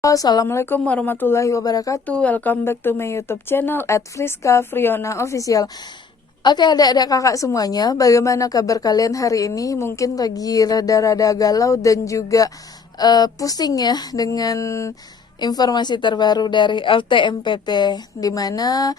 Assalamualaikum warahmatullahi wabarakatuh. Welcome back to my YouTube channel @Friska Friona Official. Oke, adik-adik kakak semuanya, bagaimana kabar kalian hari ini? Mungkin lagi rada-rada galau dan juga pusing ya dengan informasi terbaru dari LTMPT, di mana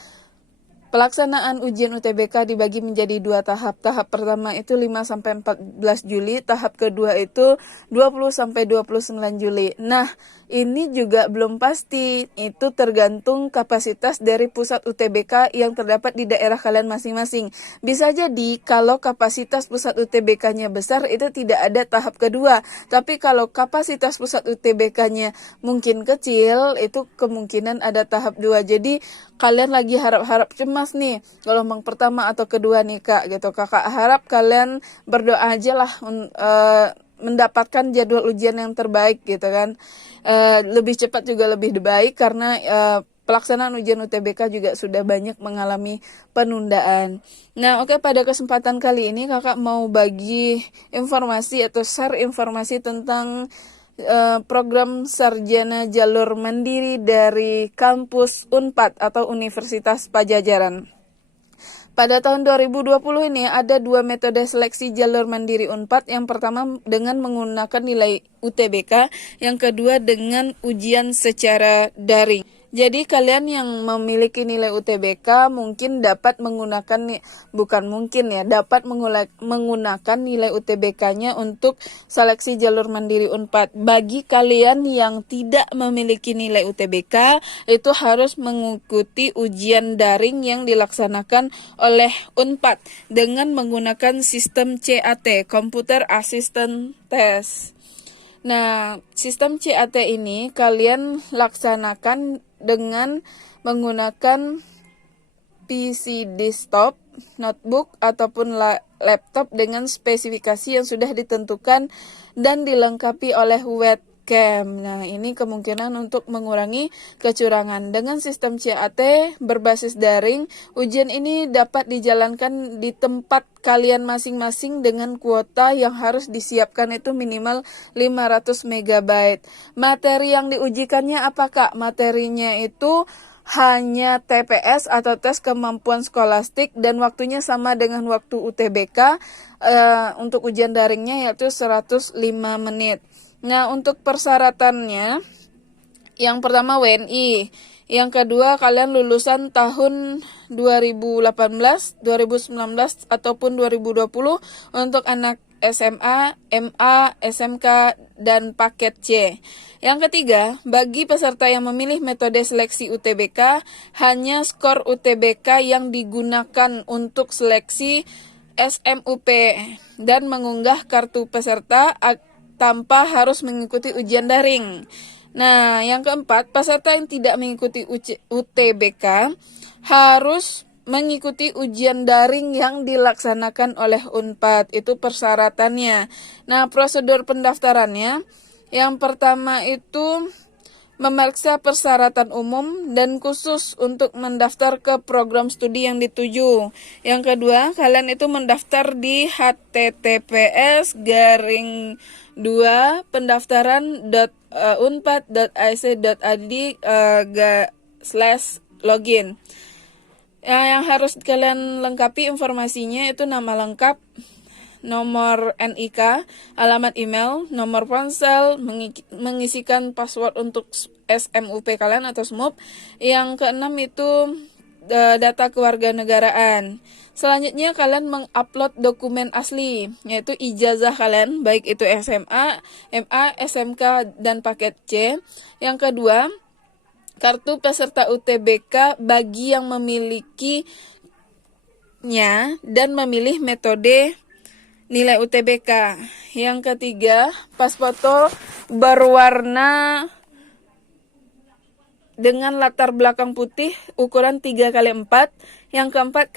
pelaksanaan ujian UTBK dibagi menjadi dua tahap. Tahap pertama itu 5-14 Juli, tahap kedua itu 20-29 Juli. Nah, ini juga belum pasti, itu tergantung kapasitas dari pusat UTBK yang terdapat di daerah kalian masing-masing. Bisa jadi kalau kapasitas pusat UTBK-nya besar, itu tidak ada tahap kedua. Tapi kalau kapasitas pusat UTBK-nya mungkin kecil, itu kemungkinan ada tahap 2. Jadi kalian lagi harap-harap cemas nih, gelombang pertama atau kedua nih kak, gitu. Kakak harap kalian berdoa aja lah mendapatkan jadwal ujian yang terbaik gitu kan. Lebih cepat juga lebih baik karena pelaksanaan ujian UTBK juga sudah banyak mengalami penundaan. Nah, oke, pada kesempatan kali ini kakak mau bagi informasi atau share informasi tentang program sarjana jalur mandiri dari kampus Unpad atau Universitas Padjadjaran. Pada tahun 2020 ini ada dua metode seleksi jalur mandiri Unpad. Yang pertama dengan menggunakan nilai UTBK, yang kedua dengan ujian secara daring. Jadi kalian yang memiliki nilai UTBK mungkin dapat menggunakan, dapat menggunakan nilai UTBK-nya untuk seleksi jalur mandiri Unpad. Bagi kalian yang tidak memiliki nilai UTBK, itu harus mengikuti ujian daring yang dilaksanakan oleh Unpad dengan menggunakan sistem CAT, Computer Assistant Test. Nah, sistem CAT ini kalian laksanakan dengan menggunakan PC desktop, notebook, ataupun laptop dengan spesifikasi yang sudah ditentukan dan dilengkapi oleh webcam. Nah, ini kemungkinan untuk mengurangi kecurangan. Dengan sistem CAT berbasis daring, ujian ini dapat dijalankan di tempat kalian masing-masing dengan kuota yang harus disiapkan itu minimal 500 MB. Materi yang diujikannya apa kak? Materinya itu hanya TPS atau tes kemampuan skolastik dan waktunya sama dengan waktu UTBK. Untuk ujian daringnya yaitu 105 menit. Nah, untuk persyaratannya, yang pertama WNI, yang kedua kalian lulusan tahun 2018, 2019 ataupun 2020 untuk anak SMA, MA, SMK, dan paket C. Yang ketiga, bagi peserta yang memilih metode seleksi UTBK, hanya skor UTBK yang digunakan untuk seleksi SMUP dan mengunggah kartu peserta tanpa harus mengikuti ujian daring. Nah, yang keempat, peserta yang tidak mengikuti UTBK harus mengikuti ujian daring yang dilaksanakan oleh Unpad. Itu persyaratannya. Nah, prosedur pendaftarannya, yang pertama itu memeriksa persyaratan umum dan khusus untuk mendaftar ke program studi yang dituju. Yang kedua, kalian itu mendaftar di https://unpad.ac.id/login. Yang harus kalian lengkapi informasinya itu nama lengkap, nomor NIK, alamat email, nomor ponsel, mengisikan password untuk SMUP kalian atau SMUP. Yang keenam itu data kewarganegaraan. Selanjutnya kalian mengupload dokumen asli, yaitu ijazah kalian, baik itu SMA, MA, SMK, dan paket C. Yang kedua, kartu peserta UTBK bagi yang memilikinya dan memilih metode nilai UTBK. Yang ketiga, pas foto berwarna dengan latar belakang putih ukuran 3x4. Yang keempat,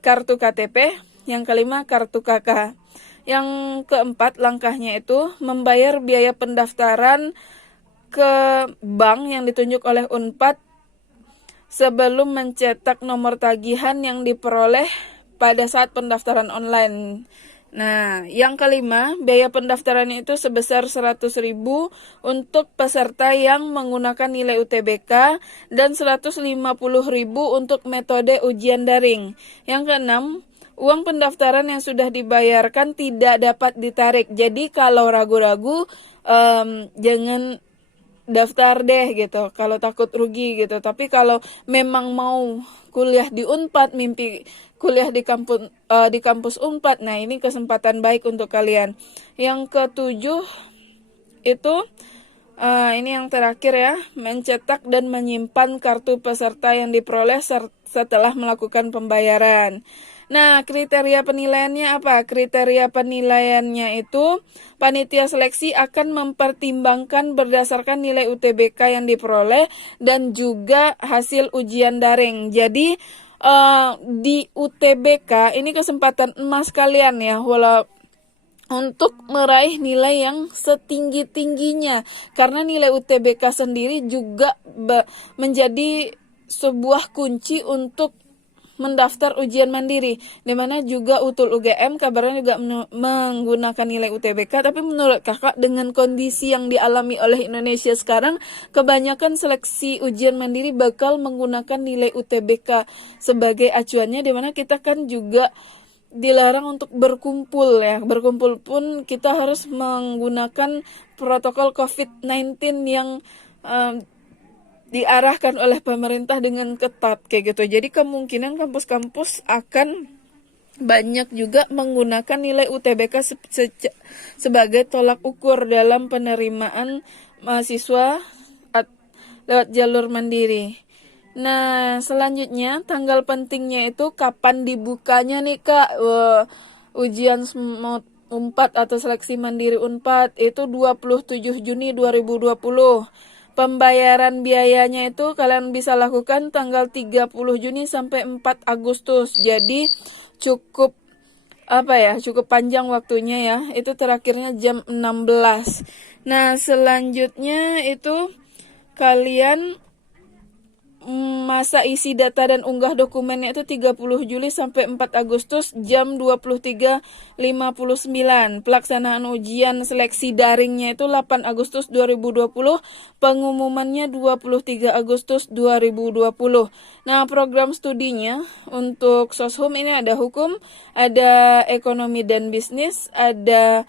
kartu KTP. Yang kelima, kartu KK. Yang keempat, langkahnya itu membayar biaya pendaftaran ke bank yang ditunjuk oleh Unpad sebelum mencetak nomor tagihan yang diperoleh pada saat pendaftaran online. Nah, yang kelima, biaya pendaftarannya itu sebesar 100.000 untuk peserta yang menggunakan nilai UTBK dan 150.000 untuk metode ujian daring. Yang keenam, uang pendaftaran yang sudah dibayarkan tidak dapat ditarik. Jadi kalau ragu-ragu, jangan daftar deh gitu kalau takut rugi gitu. Tapi kalau memang mau kuliah di Unpad, mimpi kuliah di kampus Unpad, nah ini kesempatan baik untuk kalian. Yang ketujuh itu ini yang terakhir ya, mencetak dan menyimpan kartu peserta yang diperoleh setelah melakukan pembayaran. Nah, kriteria penilaiannya apa? Kriteria penilaiannya itu panitia seleksi akan mempertimbangkan berdasarkan nilai UTBK yang diperoleh dan juga hasil ujian daring. Jadi di UTBK ini kesempatan emas kalian ya, untuk meraih nilai yang setinggi-tingginya. Karena nilai UTBK sendiri juga menjadi sebuah kunci untuk mendaftar ujian mandiri, dimana juga UTUL UGM kabarnya juga menggunakan nilai UTBK. Tapi menurut kakak, dengan kondisi yang dialami oleh Indonesia sekarang, kebanyakan seleksi ujian mandiri bakal menggunakan nilai UTBK sebagai acuannya, dimana kita kan juga dilarang untuk berkumpul ya. Berkumpul pun kita harus menggunakan protokol COVID-19 yang diarahkan oleh pemerintah dengan ketat kayak gitu. Jadi kemungkinan kampus-kampus akan banyak juga menggunakan nilai UTBK sebagai tolak ukur dalam penerimaan mahasiswa lewat jalur mandiri. Nah, selanjutnya tanggal pentingnya itu kapan dibukanya nih Kak. Ujian Unpad atau seleksi mandiri Unpad itu 27 Juni 2020. Pembayaran biayanya itu kalian bisa lakukan tanggal 30 Juni sampai 4 Agustus. Jadi cukup cukup panjang waktunya ya. Itu terakhirnya jam 16. Nah, selanjutnya itu kalian masa isi data dan unggah dokumennya itu 30 Juli sampai 4 Agustus jam 23.59. Pelaksanaan ujian seleksi daringnya itu 8 Agustus 2020, pengumumannya 23 Agustus 2020. Nah, program studinya untuk Soshum ini ada hukum, ada ekonomi dan bisnis, ada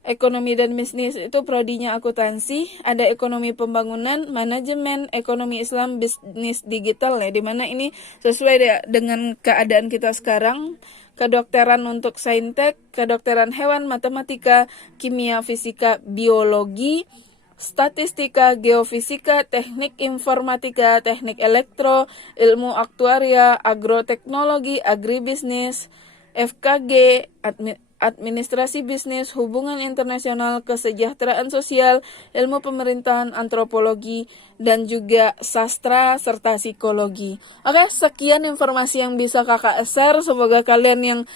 ekonomi dan bisnis itu prodinya akuntansi, ada ekonomi pembangunan, manajemen, ekonomi Islam, bisnis digital ya, dimana ini sesuai dengan keadaan kita sekarang. Kedokteran untuk saintek, kedokteran hewan, matematika, kimia, fisika, biologi, statistika, geofisika, teknik informatika, teknik elektro, ilmu aktuaria, agroteknologi, agribisnis, FKG, administrasi bisnis, hubungan internasional, kesejahteraan sosial, ilmu pemerintahan, antropologi, dan juga sastra serta psikologi. Oke, sekian informasi yang bisa kakak share. Semoga kalian yang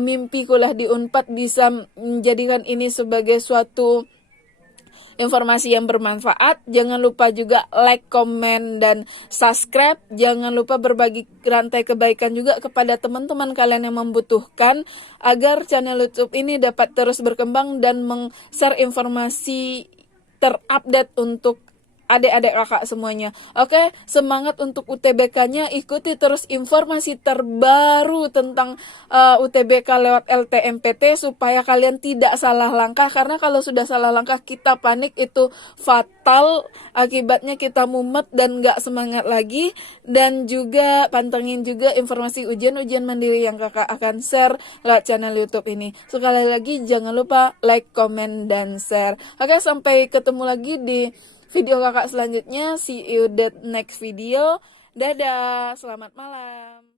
mimpi kuliah di Unpad bisa menjadikan ini sebagai suatu informasi yang bermanfaat. Jangan lupa juga like, komen, dan subscribe. Jangan lupa berbagi rantai kebaikan juga kepada teman-teman kalian yang membutuhkan, agar channel YouTube ini dapat terus berkembang dan meng-share informasi terupdate untuk adik-adik kakak semuanya. Oke, semangat untuk UTBK-nya, ikuti terus informasi terbaru tentang UTBK lewat LTMPT supaya kalian tidak salah langkah, karena kalau sudah salah langkah kita panik itu fatal, akibatnya kita mumet dan gak semangat lagi. Dan juga pantengin juga informasi ujian-ujian mandiri yang kakak akan share lewat channel YouTube ini. Sekali lagi jangan lupa like, komen, dan share. Oke, sampai ketemu lagi di video kakak selanjutnya. See you the next video. Dadah, selamat malam.